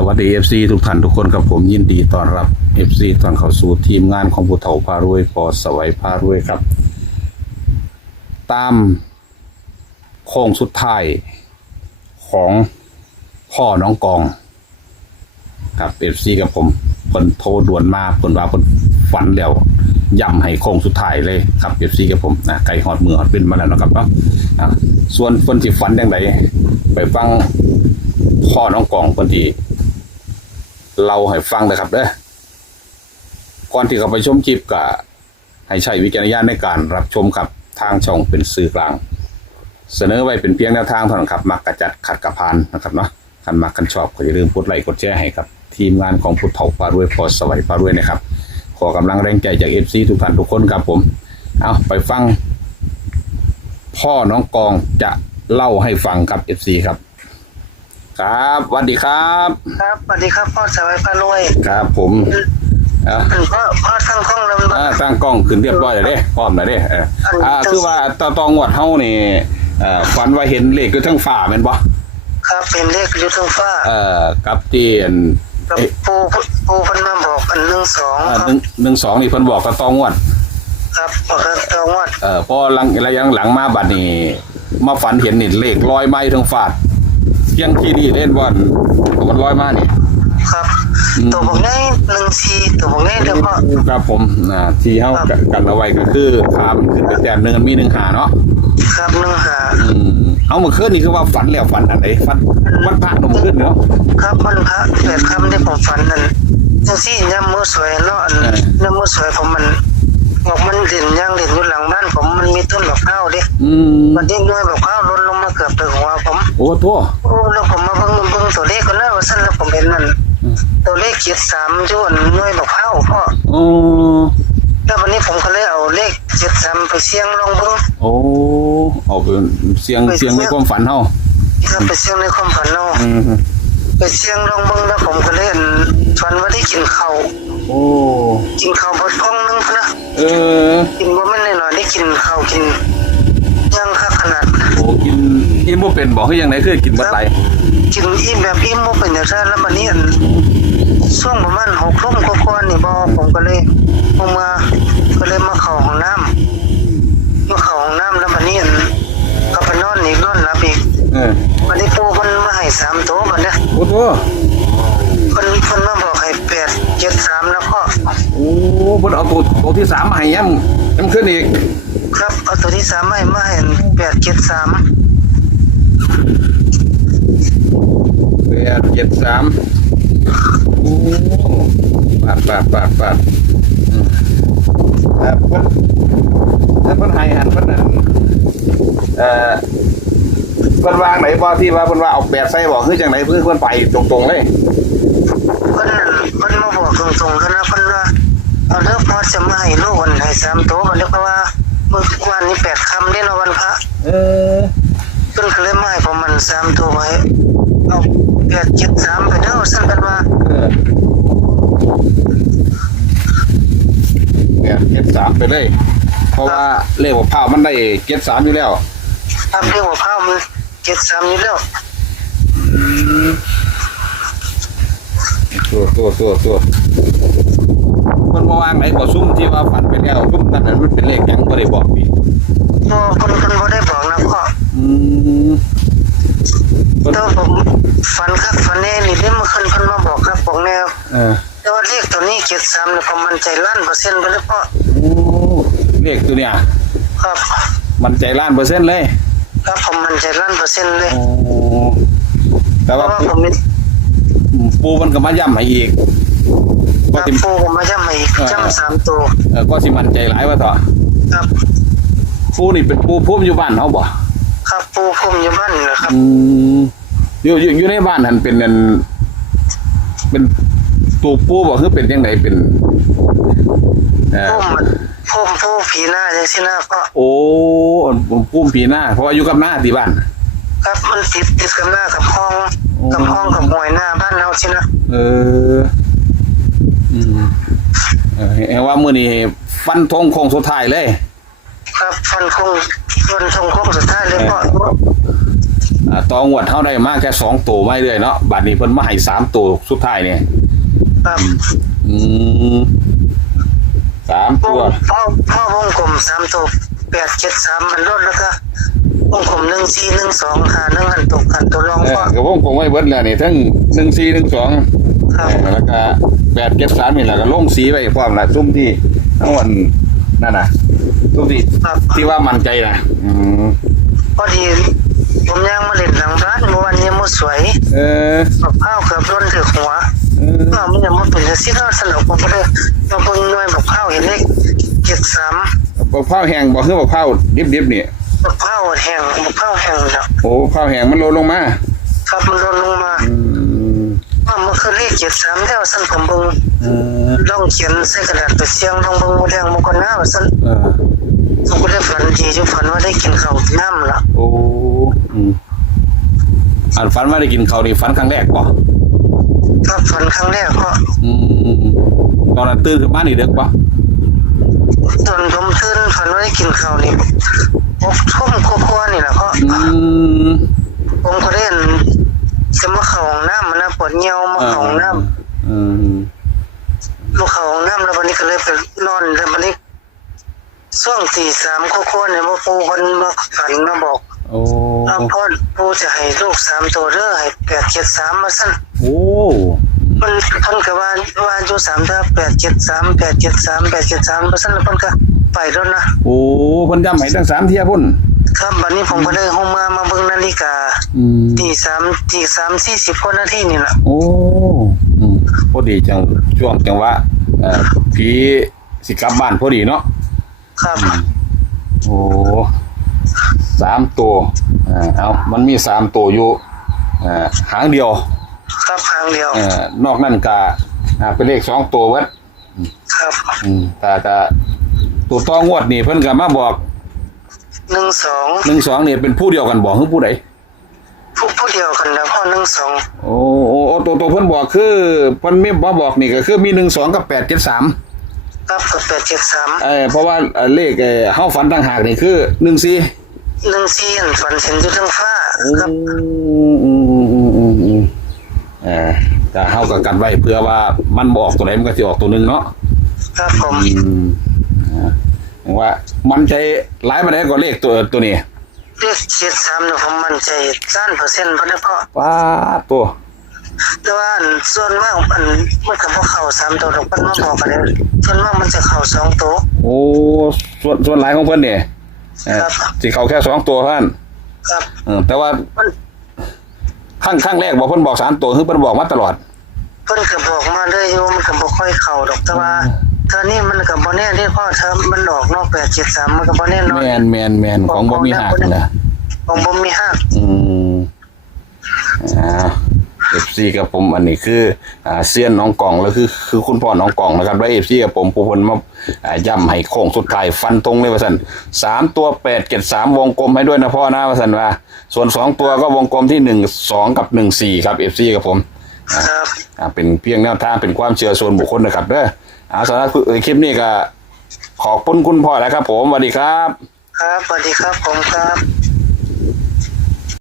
สวัสดี FC ทุกท่านทุกคนครับผมยินดีต้อนรับ FC ตอนเข้าสู่ทีมงานของผู้เฒ่าพารวยพอสวัยพารวยครับตามโค้งสุดท้ายของพ่อน้องกองครับ FC กับผมคนโทรด่วนมาคนว่าคนฝันแล้วย้ำให้โค้งสุดท้ายเลยครับ FC กับผมนะไก่หอดมือหอดเป็นมาแล้วนะครับเนาะส่วนคนที่ฝันอย่างไรไปฟังพ่อน้องกองคนที่เราให้ฟังนะครับเด้อก่อนที่เขาไปชมคลิปก็ให้ใช้วิจารณญาณในการรับชมครับทางช่องเป็นสื่อกลางเสนอไว้เป็นเพียงแนวทางเท่านั้นครับมักกระจัดขัดกระพานนะครับเนาะคันมักกันชอบก็อย่าลืมกดไลค์กดแชร์ให้ครับทีมงานของผู้เฒ่าพารวยพอสวัยพารวยนะครับขอกำลังแรงใจจาก FC ทุกท่านทุกคนครับผมเอาไปฟังพ่อน้องกองจะเล่าให้ฟังครับ FC ครับครับสวัสดีครับครับสวัสดีครับพ่อสวัยพารวยครับผมพ่อตั้งกล้องแล้วตั้งกล้องขึ้นเรียบร้อยแล้วเด้พร้อมแล้วเด้คือว่าตองวดเฮานี่ฝันว่าเห็นเลขอยู่ทั้งฟ้าแม่นบ่ครับเป็นเลขอยู่ทั้งฟ้ากับที่ปูเพิ่นมาบอกอัน12ครับ12นี่เพิ่นบอกตองวดครับบอกตองวดพอระยะหลังมาบัดนี้มาฝันเห็นนี่เลขลอยไม้ทั้งฟ้าเที่ยงที่นี่เล่นบอลตัวลอยมานี่ครับตัวบอกง่าย14ตัวบอกง่ายเด้อพ่อครับผมที่เฮากันเอาไว้ก็คือข้ามขึ้นไปแต้มนึงมี15เนาะครับ15เอาเมื่อคืนนี่คือว่าฝันแล้วฝันอันไหนฝันวันพระเมื่อคืนเนาะครับวันพระ8ค่ำที่ผมฝันนั่นจังซี่ยามมื้อสวยเนาะยามมื้อสวยผมมันบอกมันเด่นย่างเด่นอยู่หลังบ้านผมมันมีต้นมะพร้าวดิมันยิ่งด้วยมะพร้าวล้นลงมาเกือบถึงหัวผมโอ้ตัวแล้วผมมาเบิ่งตัวเลขก็แล้วว่าซั่นแล้วผมเห็นนั่นตัวเลข73อยู่ด้วยมะพร้าวพ่อแล้ววันนี้ผมก็เลยเอาเลข73ไปเสี่ยงลองเบิ่งโอ้เอาเป็นเสียงในความฝันเฮาครับไปเสี่ยงในความฝันเฮาไปเสี่ยงลองเบิ่งแล้วผมก็เลยฝันว่าได้กินข้าวโอ้กินข้าวบดกล้องนึงนะกินบ่แม่นน้อยได้กินข้าวกินย่างคักขนาดโอ้กินบ่เป็นบ่คือจังได๋คือกินบ่ไหลกินอิ่มแบบอิ่มบ่เป็นจังซั่นแล้วบัดนี้ช่วงประมาณ6:00 นกว่าๆนี่บ่ผมก็เลยมาเข้าห้องน้ำแล้วบัดนี้ก็ไปนอนอีกนอนหลับอีกบัดนี้ปู่เพิ่นมาให้3ตัวบัดนี้โอ้โหเพิ่นมาบอกให้873แล้วก็โอ้เพิ่นเอาตัวที่3มาให้ย้ำขึ้นอีกครับเอาตัวที่3มาให้873โอ้ปาดเพิ่นให้หันเพิ่นเพิ่นวางไหนบ่ที่ว่าเพิ่นว่าเอา8ใส่บ่คือจังได๋เพิ่นไปตรงๆเลยเพิ่นมาบอกตรงๆกันนะเพิ่นว่าเอาเด้อพอจะมาให้ลูกวันให้3ตัวบัดนี้เพราะว่ามื้อวันนี้8ค่ำเด้เนาะวันพระเพิ่นก็เลยมาให้ผมมัน3ตัวไว้เอา873ไปเด้อซั่นเพิ่นว่า73ไปเลยเพราะว่าเลขมะพร้าวมันได้73อยู่แล้วครับเลขมะพร้าวมัน73อยู่แล้วตัวมันบ่วางไหนบ่ซุ่มที่ว่าฝันไปแล้วซุ่มนั่นน่ะมันเป็นเลขหยังบ่ได้บอกพี่คนบ่ได้บอกนะพ่อตัวผมฝันครับฝันแน่นี่เด้มันเพิ่นมาบอกครับบอกแนวแต่ว่าเลขตัวนี้73นี่ผมมั่นใจ1,000%ไปเลยพ่อโอ้เลขตัวเนี้ยครับมั่นใจ1,000%เลยครับผมมั่นใจ1,000%เลยโอ้แต่ว่าปูมันก็มาย้ำให้อีกก็ปูก็มาย้ำให้อีกย้ำ3ตัวก็สิมั่นใจหลายว่าต่อครับปูนี่เป็นปูพุ่มอยู่บ้านเฮาบ่ครับปูพุ่มอยู่บ้านนะครับอยู่ในบ้านนั่นเป็นตัวปูบ่คือเป็นจังได๋เป็นพุ่มผีหน้าจังซี่นะก็โอ้พุ่มผีหน้าเพราะว่าอยู่กับหน้าที่บ้านครับมันติดกับหน้ากับห้องกับห้วยหน้าบ้านเราซี่นะเห็นว่ามื้อนี้ฟันธงโค้งสุดท้ายเลยครับฟันธงโค้งสุดท้ายเลยพ่อ ตองวดเท่าได้มากแค่2ตัวไม่เรื่อยเนาะบัดนี้เพิ่นมาให้3ตัวสุดท้ายเนี่ย ครับ 3ตัว พ่อวงกลม3ตัว873มันลดแล้วก็วงกลม1412หา1อันตกกันตัวรองพ่อ ก็วงกลมไว้เบิดแล้วนี่ทั้ง1412 ครับ แล้วก็873นี่แหละก็ลงสีไว้พร้อมละซุ่มที่ทั้งวันนั่นน่ะซุ่มที่ ครับ ที่ว่ามั่นใจนะ พอดีผมย่างมาเล่นหลังบ้านเมื่อวันนี้มันสวยกับข้าวเกือบล้นถึงหัวมันยังมันเป็นสิเนาะสนุกผมก็เลยมาเบิ่งหน่วยบักข้าวเห็นเลข73 บักพร้าวแห้งบ่คือบักพร้าวดิบๆนี่ บักข้าวแห้งบักข้าวแห้งเนาะ โอ้บักพร้าวแห้งมันลงมา ครับมันล้นลงมามันคือเลข73แล้วสั่นผมเบิ่งลองเขียนใส่กระดาษไปเสียงลองเบิ่งบ่แดงบ่ก่อนหน้าว่าสั่นผมก็ได้ฝันดีจุฝันว่าได้กินข้าวน้ำล่ะ โอ้อันฝันว่าได้กินข้าวนี่ฝันครั้งแรกป่ะ ครับฝันครั้งแรกก็ ตอนนั้นตื่นขึ้นมานี่เด็กป่ะ ตอนผมตื่นฝันว่าได้กินข้าวนี่6 ทุ่มกว่าๆนี่แหละก็ผมก็เล่นจะมาเข้าห้องน้ำมันนะปวดเหี่ยวมาเข้าห้องน้ำลูกเข้าห้องน้ำแล้ววันนี้ก็เลยไปนอนแล้ววันนี้ช่วงตี 3กว่าๆเนี่ยมาปูคนมาฝันมาบอก โอ้ พ่อปูจะให้ลูก3ตัวเด้อให้873มาสั่น โอ้ มันเพิ่นก็ว่าอยู่3เด้อ873 873 873มาสั่นแล้วเพิ่นก็ไปแล้วนะ โอ้เพิ่นย้ำให้ตั้ง3เที่ยพุ่น ครับบัดนี้ผมก็เลยห้องมาเบิ่งนาฬิกาตี3 40กว่านาทีนี่ล่ะ โอ้พอดีจังช่วงจังหวะผีสิกลับบ้านพอดีเนาะ ครับ โอ้3ตัวเอามันมี3ตัวอยู่หางเดียว ครับครั้งเดียวน อกนั้นก็เป็นเลข2ตัวเบิด ครับ แต่ก็ตัวต่องวดนี่เพิ่นก็มาบอก 12 12นี่เป็นผู้เดียวกันบอกคือผู้ใด ผู้เดียวกันแล้วพ่อ12โอ้ตัวเพิ่นบอกคือเพิ่นมีบ่บอกนี่ก็คือมี12กับ873ครับกับ873เพราะว่าเลขเฮาฝันต่างหากนี่คือ14 14ฝันเห็นอยู่ทั้งฟ้าครับ ก็เฮาก็กันไว้เพื่อว่ามันบ่ออกตัวไหนมันก็สิออกตัวนึงเนาะ ครับผม ว่ามันใจหลายปานใดก็เลขตัวนี้ เลข73เนี่ยผมมั่นใจ100%เพราะนะพ่อ ป้าตัว แต่ว่าส่วนมากมันก็บ่เข้า3ตัวดอกมันมาบอกกันเลยส่วนมากมันจะเข้า2ตัว โอ้ส่วนหลายของเพิ่นนี่ครับ สิเข้าแค่2ตัวเท่านั้น ครับ แต่ว่าครั้งแรกบอกเพิ่นบอก3ตัวคือเพิ่นบอกมาตลอด เพิ่นก็บอกมาเลยอยู่มันก็บ่ค่อยเข้าดอกแต่ว่าเท่านี้มันก็บ่แน่ที่พ่อถ้ามันออกนอก873มันก็บ่แน่นอน แม่นของบ่มีหักนะ ของบ่มีหัก FC กับผมอันนี้คือเซียนน้องกล่องแล้วคือคุณพ่อน้องกล่องนะครับแล้ว FC กับผมผู้เพิ่นมาย้ำให้โค้งสุดท้ายฟันตรงเลยว่าซั่น3ตัว873วงกลมให้ด้วยนะพ่อนะว่าซั่นว่าส่วน2ตัวก็วงกลมที่12กับ14ครับ FC กับผม ครับ เป็นเพียงแนวทางเป็นความเชื่อส่วนบุคคลนะครับเด้อสำหรับคลิปนี้ก็ขอบคุณคุณพ่อแล้วครับผมสวัสดีครับ ครับสวัสดีครับผมครับ